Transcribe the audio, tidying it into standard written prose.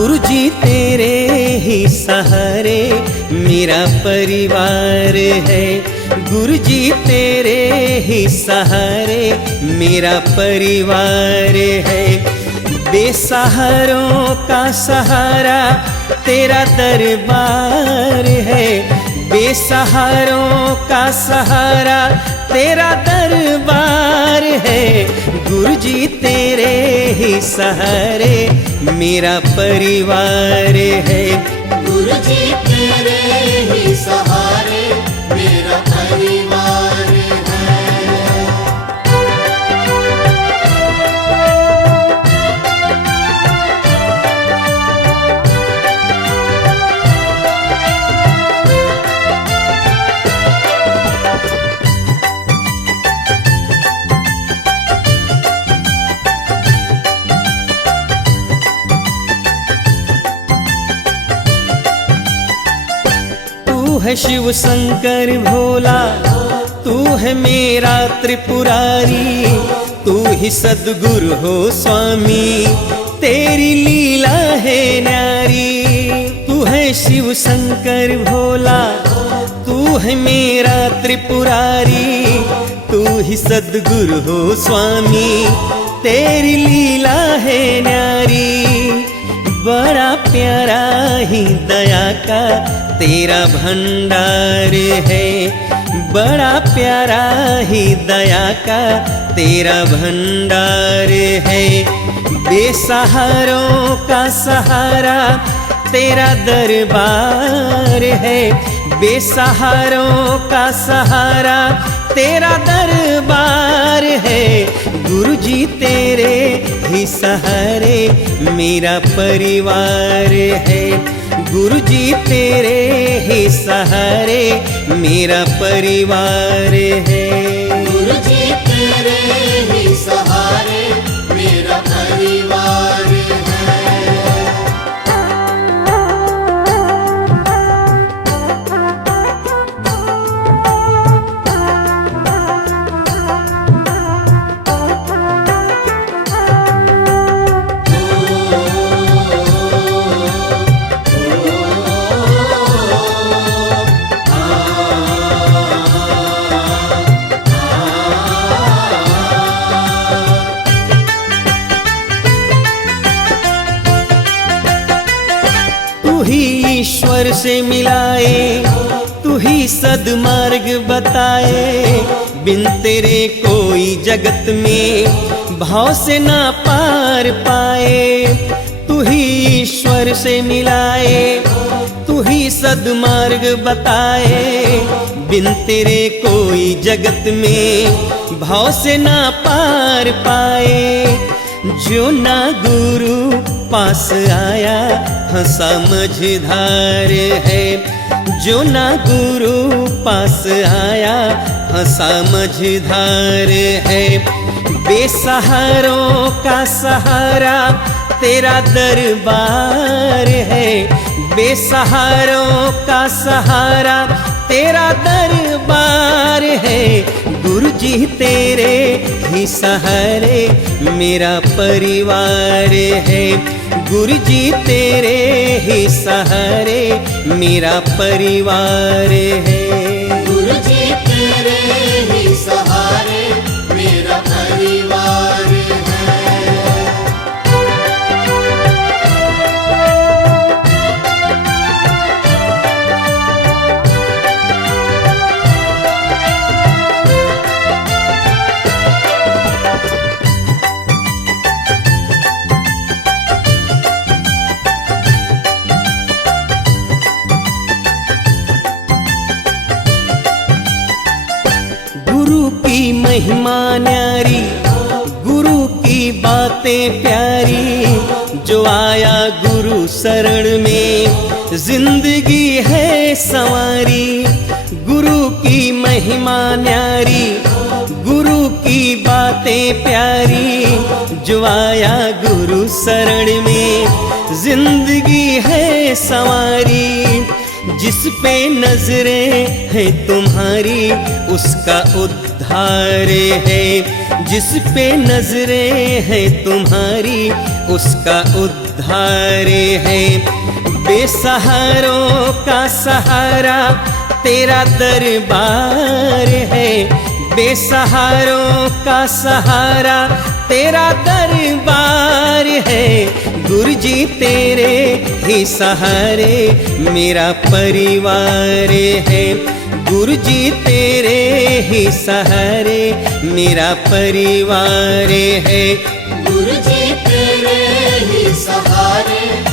गुरु जी तेरे ही सहारे मेरा परिवार है। गुरु जी तेरे ही सहारे मेरा परिवार है। बेसहारों का सहारा तेरा दरबार है। बेसहारों का सहारा तेरा दरबार है। गुरु जी तेरे ही सहारे मेरा परिवार है। गुरु जी तेरे ही सहारे मेरा परिवार है। तू है शिव शंकर भोला, तू है मेरा त्रिपुरारी। तू ही सद्गुरु हो स्वामी, तेरी लीला है न्यारी। तू है शिव शंकर भोला, तू है मेरा त्रिपुरारी। तू ही सद्गुरु हो स्वामी, तेरी लीला है न्यारी। बड़ा प्यारा ही दया का तेरा भंडार है। बड़ा प्यारा ही दया का तेरा भंडार है। बेसहारों का सहारा तेरा दरबार है। बेसहारों का सहारा तेरा दरबार है। गुरु जी तेरे ही सहारे मेरा परिवार है। गुरु जी तेरे ही सहारे मेरा परिवार है। गुरु जी तेरे ही सहारे मेरा परिवार है। तू ही ईश्वर से मिलाए, तू ही सद्मार्ग बताए। बिन तेरे कोई जगत में भाव से ना पार पाए। तू ही ईश्वर से मिलाए, तू ही सद्मार्ग बताए। बिन तेरे कोई जगत में भाव से ना पार पाए। जो ना गुरु पास आया हंसा मझधार है। जो ना गुरु पास आया हंसा मझधार है। बेसहारों का सहारा तेरा दरबार है। बेसहारों का सहारा तेरा दरबार है। गुरु जी तेरे ही सहारे मेरा परिवार है। गुरु जी तेरे ही सहारे मेरा परिवार है। गुरु जी तेरे ही सहारे मेरा परिवार है। गुरु की महिमा न्यारी, गुरु की बातें प्यारी। जो आया गुरु शरण में जिंदगी है संवारी। गुरु की महिमा न्यारी, गुरु की बातें प्यारी। जो आया गुरु शरण में जिंदगी है संवारी। जिस पे नजरें हैं तुम्हारी उसका उद्धार है। जिस पे नजरें हैं तुम्हारी उसका उद्धार है। बेसहारों का सहारा तेरा दरबार है, बेसहारों का सहारा तेरा दरबार है। गुरु जी तेरे ही सहारे मेरा परिवार है, गुरु जी तेरे ही सहारे मेरा परिवार है। गुरु जी तेरे ही सहारे